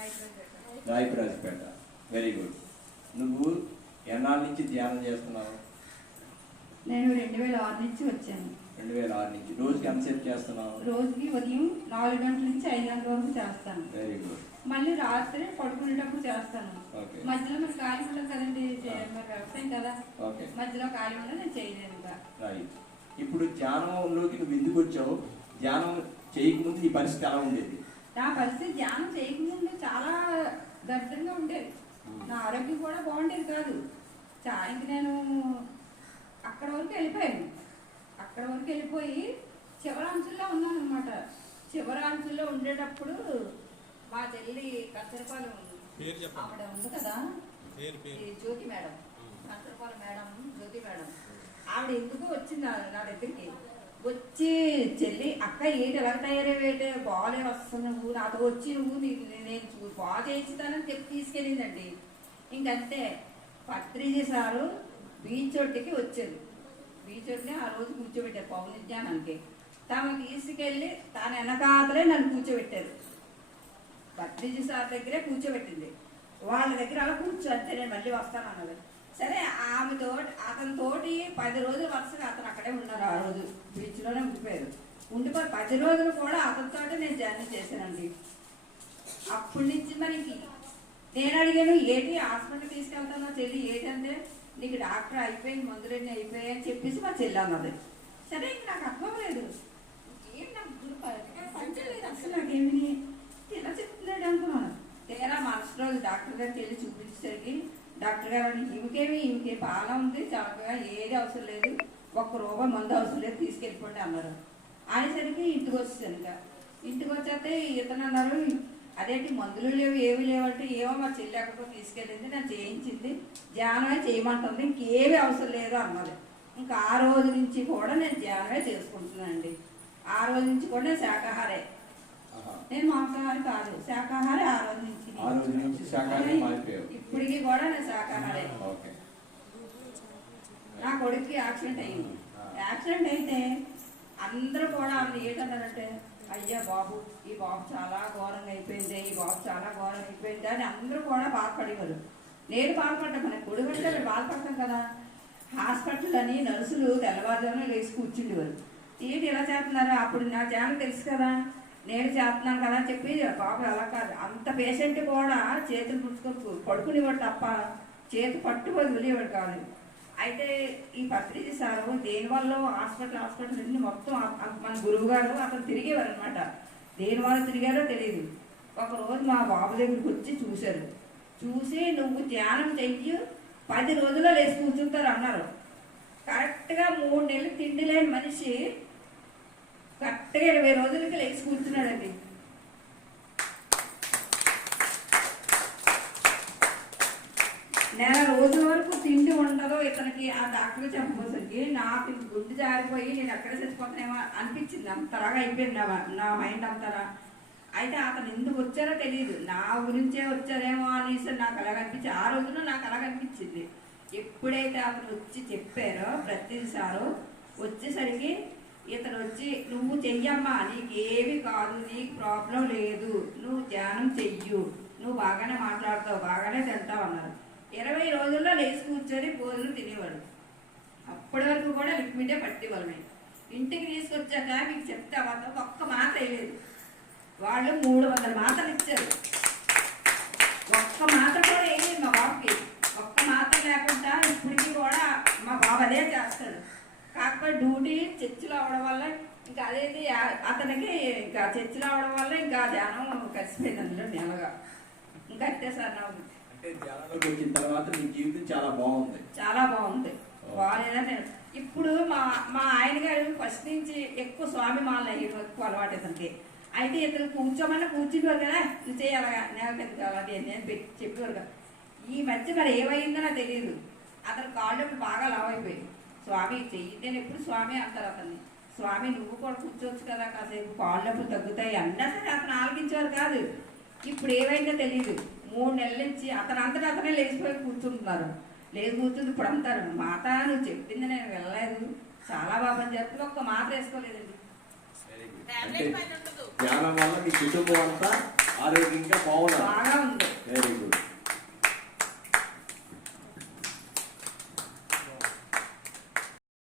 రాయప్రాజపేట. Very good. నువ్వు ఎన్నాళ్ళ నుంచి ధ్యానం చేస్తున్నావు? నేను 2006 నుంచి వచ్చాను. 2006 నుంచి. రోజుకి ఎంతసేపు చేస్తున్నావు? రోజుకి ఉదయం 4 గంటల నుంచి 5 గంటల వరకు చేస్తాను. Very good. మళ్ళీ రాత్రి పడుకునేటప్పుడు చేస్తాను. ఓకే. మధ్యలో మరి ఖాళీ ఉండదు కదండి, మరి వ్యవసాయం కదా. ఓకే. మధ్యలో ఖాళీ ఉండదు, నేను చేయలేను. రైట్. ఇప్పుడు ధ్యానంలోకి నువ్వు ఎందుకు వచ్చావు? ధ్యానం చేయకముందు నీ పరిస్థితి ఎలా ఉండేది? నా పరిస్థితి ధ్యానం చేయకముందు చాలా దరిద్రంగా ఉండేది. నా ఆరోగ్యం కూడా బాగుండేది కాదు. ఇంక నేను అక్కడ వరకు వెళ్ళిపోయాను. అక్కడ వరకు వెళ్ళిపోయి చివరి అంచుల్లో ఉన్నాను అనమాట. చివరి అంచుల్లో ఉండేటప్పుడు మా చెల్లి కచ్చరపాలెం ఆవిడ ఉంది కదా, జ్యోతి మేడం, కచ్చరపాలెం మేడం, జ్యోతి మేడం, ఆవిడ ఎందుకు వచ్చింది నా దగ్గరికి. వచ్చి చెల్లి అక్క ఏంటి ఎలా తయారయ్యేటే, బాగాలే వస్తుంది, నువ్వు నాతో వచ్చి నువ్వు నేను బాగా చేయించుతానని చెప్పి తీసుకెళ్ళిందండి. ఇంకంతే. పత్రిజీ సారు బీచ్ ఒడ్డుకి వచ్చారు. బీచ్ ఒడ్డుని ఆ రోజు కూర్చోబెట్టారు పౌర్ణిజ్ఞానానికి. తాము తీసుకెళ్ళి తన వెనకాతలే నన్ను కూర్చోబెట్టారు. పత్రిజీ సార్ దగ్గరే కూర్చోబెట్టింది. వాళ్ళ దగ్గర అలా కూర్చోంటే నేను మళ్ళీ వస్తాను అన్నది. సరే, అతనితోటి 10 రోజులు వరుసగా అతను అక్కడే ఉన్నారు. ఆ రోజు బీచ్లోనే ఉండిపోయారు. ఉండిపోయి 10 రోజులు కూడా అతనితో నేను జర్నీ చేశానండి. అప్పటి నుంచి మరి నేను అడిగాను, ఏంటి హాస్పిటల్ తీసుకెళ్తానో చెల్లి, ఏంటంటే నీకు డాక్టర్ అయిపోయింది, మందులన్నీ అయిపోయాయి అని చెప్పేసి మా చెల్లి అన్నది. సరే, ఇంక నాకు అర్థం లేదు, ఏంటి నాకు పంచలేదు అసలు, నాకేమి ఇలా చెప్తున్నాడు అనుకున్నాను. తీరా మరుసటి రోజు డాక్టర్ గారికి వెళ్ళి చూపించేసరికి డాక్టర్ గారు ఈమెకి బాగా ఉంది, చక్కగా ఏది అవసరం లేదు, ₹1 మందు అవసరం లేదు, తీసుకెళ్ళిపోండి అన్నారు. అనేసరికి ఇంటికి వచ్చేసాను. ఇంకా ఇంటికి వచ్చేస్తే ఇతను అన్నారు, అదేంటి మందులు లేవు ఏవి లేవంటే, ఏమో మా చెల్లి ఎక్కడికో తీసుకెళ్ళింది, నేను చేయించింది, ధ్యానమే చేయమంటుంది, ఇంకేమీ అవసరం లేదు అన్నది. ఇంకా ఆ రోజు నుంచి కూడా నేను ధ్యానమే చేసుకుంటున్నానండి. ఆ రోజు నుంచి కూడా నేను శాకాహారే. నేను మాంసాహారి కాదు, శాకాహారి. ఆ రోజు నుంచి ఇప్పటికి కూడా నేను శాకాహారే. నా కొడుక్కి యాక్సిడెంట్ అయింది. యాక్సిడెంట్ అయితే అందరూ కూడా ఆమె ఏంటన్నారంటే, అయ్యా బాబు, ఈ బాబు చాలా ఘోరంగా అయిపోయింది, ఈ బాబు చాలా ఘోరంగా అయిపోయింది అని అందరూ కూడా బాధపడేవారు. నేను బాధపడ్డా, మన కొడుకు అంటే మేము బాధపడతాం కదా. హాస్పిటల్ అని నర్సులు తెల్లవారుజామున లేచి కూర్చుండేవారు. ఏంటి ఇలా చేస్తున్నారు, అప్పుడు నా ధ్యానం తెలుసు కదా, నేను చేస్తున్నాను కదా అని చెప్పి, బాబు అలా కాదు, అంత పేషెంట్ కూడా చేతులు పుచ్చుకొని పడుకునేవాడు తప్ప చేతి పట్టుకొని వెళ్ళేవాడు కాదు. అయితే ఈ పత్రిజీ సారు దేనివల్ల హాస్పిటల్ అన్ని మొత్తం మన గురువు గారు అతను తిరిగేవారు అనమాట. దేనివల్ల తిరిగారో తెలియదు. ఒకరోజు మా బాబు దగ్గరికి వచ్చి చూశారు. చూసి నువ్వు ధ్యానం చెయ్యి, 10 రోజుల్లో లేచి కూర్చుంటారు అన్నారు. కరెక్ట్గా 3 నెలలు తిండి లేని మనిషి కరెక్ట్గా 20 రోజులకి లేచి కూర్చున్నాడండి. నెల రోజుల వరకు తిండి ఉండదో ఇతనికి. ఆ డాక్టర్ చెప్పబోసరికి నాకు గుడ్డు జారిపోయి నేను ఎక్కడ చచ్చిపోతానేమో అనిపించింది. అంతలాగా అయిపోయింది నా మైండ్ అంతలా. అయితే అతను ఎందుకు వచ్చారో తెలియదు, నా గురించే వచ్చారేమో అనేసి నాకు అలాగ అనిపించింది. ఆ రోజున నాకు అలాగ అనిపించింది. ఎప్పుడైతే అతను వచ్చి చెప్పారో ప్రతిసారు వచ్చేసరికి ఇతను వచ్చి, నువ్వు చెయ్యమ్మా, నీకేమి కాదు, నీకు ప్రాబ్లం లేదు, నువ్వు ధ్యానం చెయ్యు, నువ్వు బాగానే మాట్లాడతావు, బాగానే తింటావు అన్నారు. 20 రోజుల్లో లేచి కూర్చొని భోజనం తినేవాడు. అప్పటి వరకు కూడా లిక్విడే పట్టేవాళ్ళమే. ఇంటికి తీసుకొచ్చాక మీకు చెప్తే మాత్రం ఒక్క మాత్ర వేయలేదు. వాళ్ళు 300 మాత్రలు ఇచ్చారు. ఒక్క మాత్ర కూడా వేయలేదు మా బాబుకి. ఒక్క మాత్ర లేకుండా ఇప్పటికీ కూడా మా బాబు అదే చేస్తాడు. కాకపోతే డ్యూటీ చర్చిలో అవడం వల్ల ఇంకా అదేది అతనికి ఇంకా చర్చిలో అవడం వల్ల ఇంకా ధ్యానం కలిసిపోయింది అందులో నెలగా. ఇంకా అంతే సార్. నాకు వచ్చిన తర్వాత నీ జీవితం చాలా బాగుంది. చాలా బాగుంది. బాగాలేదా? నేను ఇప్పుడు మా ఆయన గారు ఫస్ట్ నుంచి ఎక్కువ స్వామి మాలలు ఎక్కువ అలవాటు ఇతనికి. అయితే ఇతను కూర్చోమన్నా కూర్చుంటారు కదా, నువ్వు చేయాలగా, నేను అలాగే నేను చెప్పేవారు కదా. ఈ మధ్య మరి ఏమైందో నాకు తెలియదు. అతను కాళ్ళు బాగా లావైపోయాయి. స్వామి చెయ్యి, నేను ఎప్పుడు స్వామి అంటారు అతన్ని. స్వామి నువ్వు కూడా కూర్చోవచ్చు కదా, కాసేపు కాళ్ళప్పుడు తగ్గుతాయి అన్నా సరే అతను ఆలకించేవారు కాదు. ఇప్పుడు ఏమైందో తెలియదు. 3 నెలల నుంచి అతనంతటా అతనే లేచిపోయి కూర్చుంటున్నారు. లేచి కూర్చుంది. ఇప్పుడు అంటారు, మాత నువ్వు చెప్పింది నేను వెళ్ళలేదు, చాలా బాగా చెప్తే ఒక్క మాత్ర వేసుకోలేదండి. ధ్యానం వల్ల మీ కుటుంబం అంతా